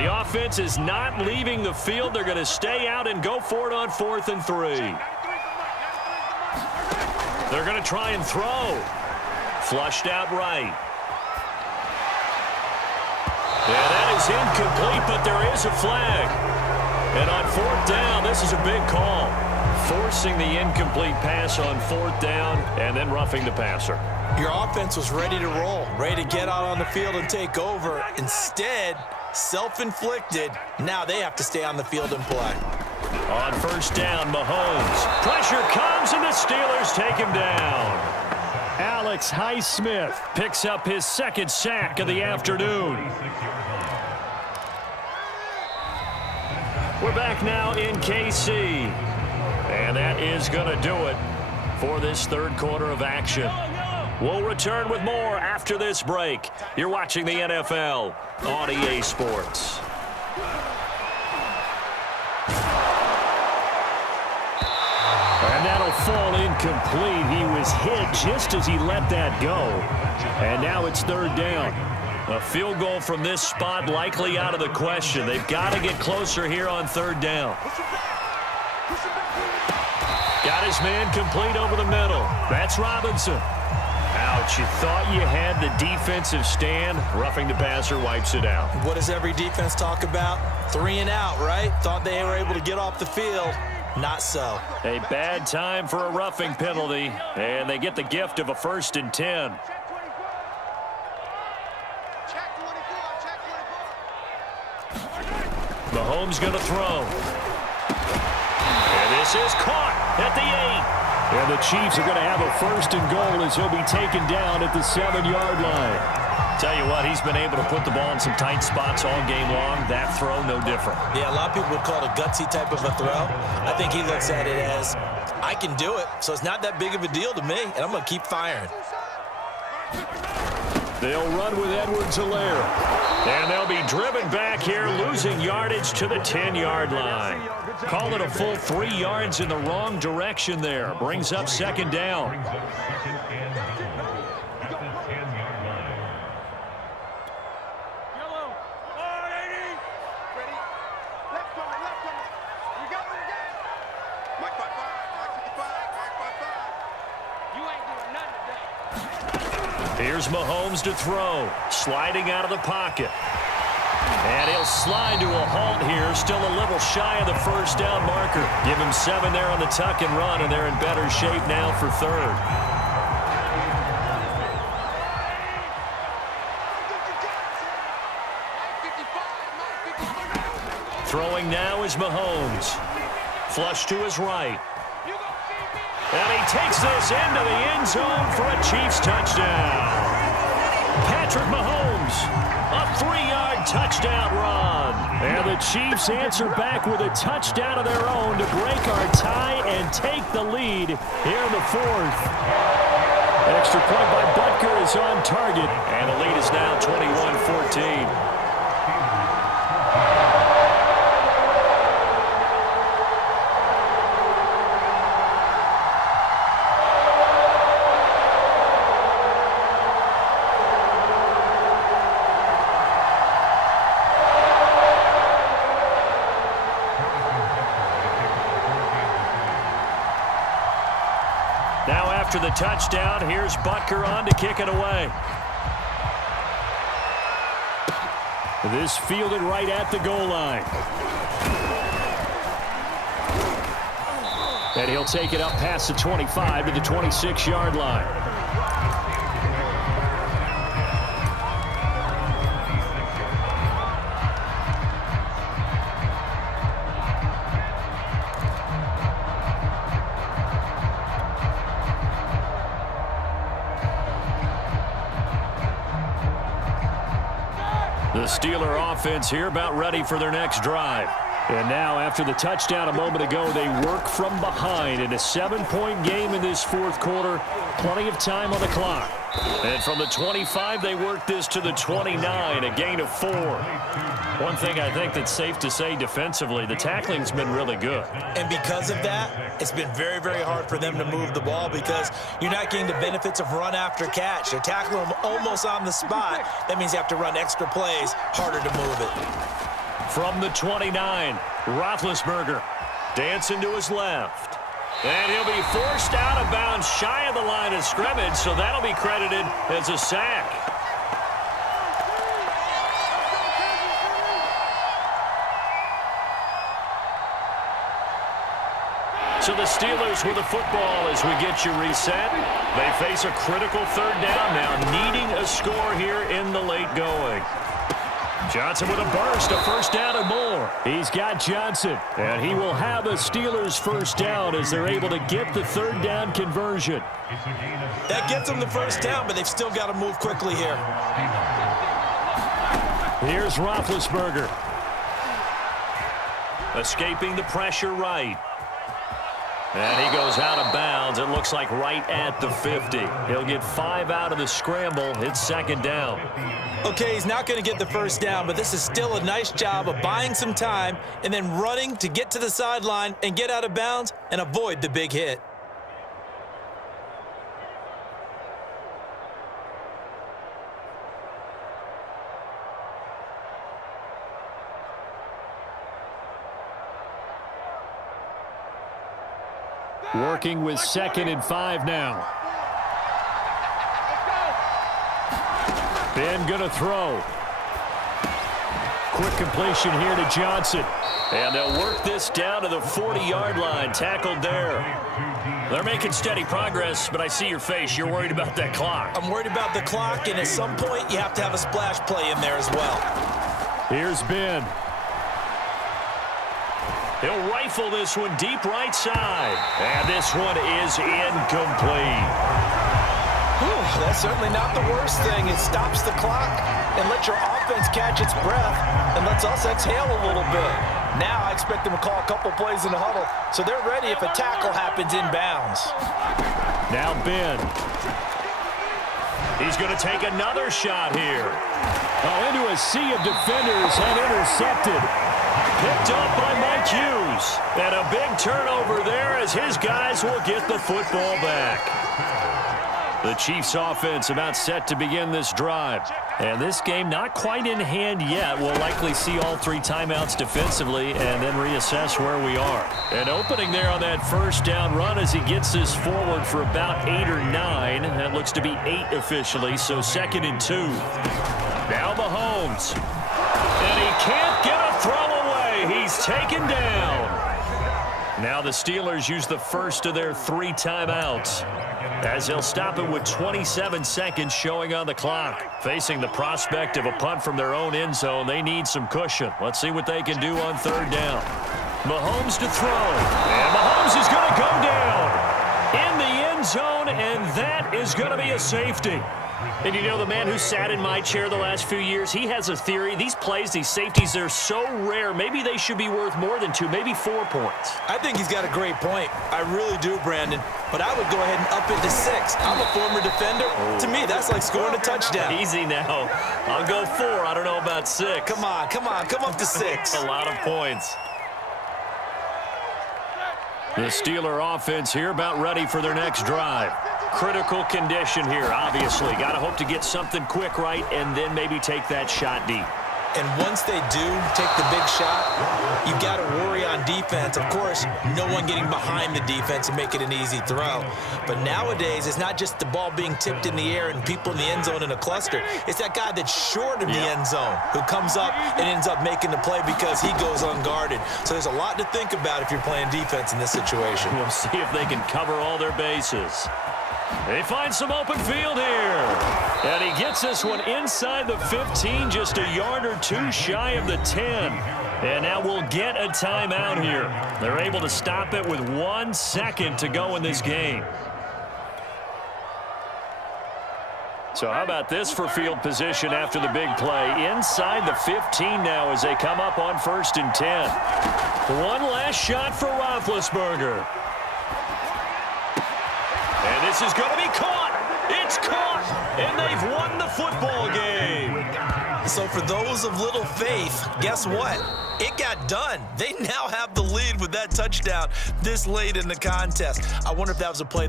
The offense is not leaving the field. They're going to stay out and go for it on 4th and 3. They're going to try and throw. Flushed out right. Yeah, that is incomplete, but there is a flag. And on 4th down, this is a big call. Forcing the incomplete pass on 4th down and then roughing the passer. Your offense was ready to roll, ready to get out on the field and take over. Instead, self-inflicted. Now they have to stay on the field and play. On 1st down, Mahomes. Pressure comes, and the Steelers take him down. Alex Highsmith picks up his 2nd sack of the afternoon. We're back now in KC. And that is going to do it for this 3rd quarter of action. We'll return with more after this break. You're watching the NFL on EA Sports. And that'll fall incomplete. He was hit just as he let that go. And now it's 3rd down. A field goal from this spot likely out of the question. They've got to get closer here on 3rd down. Got his man complete over the middle. That's Robinson. Ouch, you thought you had the defensive stand. Roughing the passer wipes it out. What does every defense talk about? 3 and out, right? Thought they were able to get off the field. Not so. A bad time for a roughing penalty, and they get the gift of a 1st and 10. Mahomes going to throw. And this is caught at the 8. And the Chiefs are going to have a 1st and goal as he'll be taken down at the 7-yard line. Tell you what, he's been able to put the ball in some tight spots all game long. That throw, no different. Yeah, a lot of people would call it a gutsy type of a throw. I think he looks at it as, I can do it, so it's not that big of a deal to me, and I'm going to keep firing. They'll run with Edwards-Helaire. And they'll be driven back here, losing yardage to the 10-yard line. Call it a full 3 yards in the wrong direction there. Brings up 2nd down. Here's Mahomes to throw. Sliding out of the pocket. And he'll slide to a halt here. Still a little shy of the 1st down marker. Give him 7 there on the tuck and run, and they're in better shape now for 3rd. Throwing now is Mahomes. Flush to his right. And he takes this into the end zone for a Chiefs touchdown. Patrick Mahomes, a 3-yard touchdown run. And the Chiefs answer back with a touchdown of their own to break our tie and take the lead here in the 4th. Extra point by Butker is on target, and the lead is now 21-14. Now after the touchdown, here's Butker on to kick it away. This fielded right at the goal line. And he'll take it up past the 25 to the 26-yard line. The Steeler offense here about ready for their next drive. And now after the touchdown a moment ago, they work from behind in a 7-point game in this 4th quarter. Plenty of time on the clock. And from the 25, they work this to the 29, a gain of 4. One thing I think that's safe to say defensively, the tackling's been really good. And because of that, it's been very, very hard for them to move the ball because you're not getting the benefits of run after catch. They're tackling them almost on the spot. That means you have to run extra plays, harder to move it. From the 29, Roethlisberger dancing to his left. And he'll be forced out of bounds shy of the line of scrimmage, so that'll be credited as a sack. So the Steelers with the football as we get you reset. They face a critical third down now, needing a score here in the late going. Johnson with a burst, a first down and more. He's got Johnson, and he will have a Steelers first down as they're able to get the third down conversion. That gets them the first down, but they've still got to move quickly here. Here's Roethlisberger. Escaping the pressure right. And he goes out of bounds. It looks like right at the 50. He'll get 5 out of the scramble. It's second down. Okay, he's not going to get the first down, but this is still a nice job of buying some time and then running to get to the sideline and get out of bounds and avoid the big hit. Working with 2nd and 5 now. Ben gonna throw. Quick completion here to Johnson. And they'll work this down to the 40-yard line. Tackled there. They're making steady progress, but I see your face. You're worried about that clock. I'm worried about the clock, and at some point you have to have a splash play in there as well. Here's Ben. He'll rifle this one deep right side. And this one is incomplete. Whew, that's certainly not the worst thing. It stops the clock and lets your offense catch its breath and lets us exhale a little bit. Now I expect them to call a couple plays in the huddle, so they're ready if a tackle happens inbounds. Now Ben. He's going to take another shot here. Oh, into a sea of defenders and intercepted. Picked up by Mike Hughes. And a big turnover there as his guys will get the football back. The Chiefs offense about set to begin this drive. And this game not quite in hand yet. We'll likely see all 3 timeouts defensively and then reassess where we are. An opening there on that first down run as he gets this forward for about 8 or 9. That looks to be 8 officially, so 2nd and 2. Now Mahomes. And he can't get a throw away. He's taken down. Now the Steelers use the first of their 3 timeouts, as they'll stop it with 27 seconds showing on the clock. Facing the prospect of a punt from their own end zone, they need some cushion. Let's see what they can do on third down. Mahomes to throw. And Mahomes is going to go down in the end zone, and that is going to be a safety. And you know, the man who sat in my chair the last few years, he has a theory. These plays, these safeties, they're so rare. Maybe they should be worth more than 2, maybe 4 points. I think he's got a great point. I really do, Brandon. But I would go ahead and up it to 6. I'm a former defender. To me, that's like scoring a touchdown. Easy now. I'll go 4. I don't know about 6. Come on. Come up to 6. A lot of points. The Steeler offense here about ready for their next drive. Critical condition here, obviously. Got to hope to get something quick right and then maybe take that shot deep. And once they do take the big shot, you've got to worry on defense. Of course, no one getting behind the defense and make it an easy throw. But nowadays, it's not just the ball being tipped in the air and people in the end zone in a cluster. It's that guy that's short of the end zone who comes up and ends up making the play because he goes unguarded. So there's a lot to think about if you're playing defense in this situation. We'll see if they can cover all their bases. They find some open field here. And he gets this one inside the 15, just a yard or 2 shy of the 10. And now we'll get a timeout here. They're able to stop it with 1 second to go in this game. So how about this for field position after the big play? Inside the 15 now as they come up on 1st and 10. One last shot for Roethlisberger. And this is going to be caught. It's caught. And they've won the football game. So for those of little faith, guess what? It got done. They now have the lead with that touchdown this late in the contest. I wonder if that was a play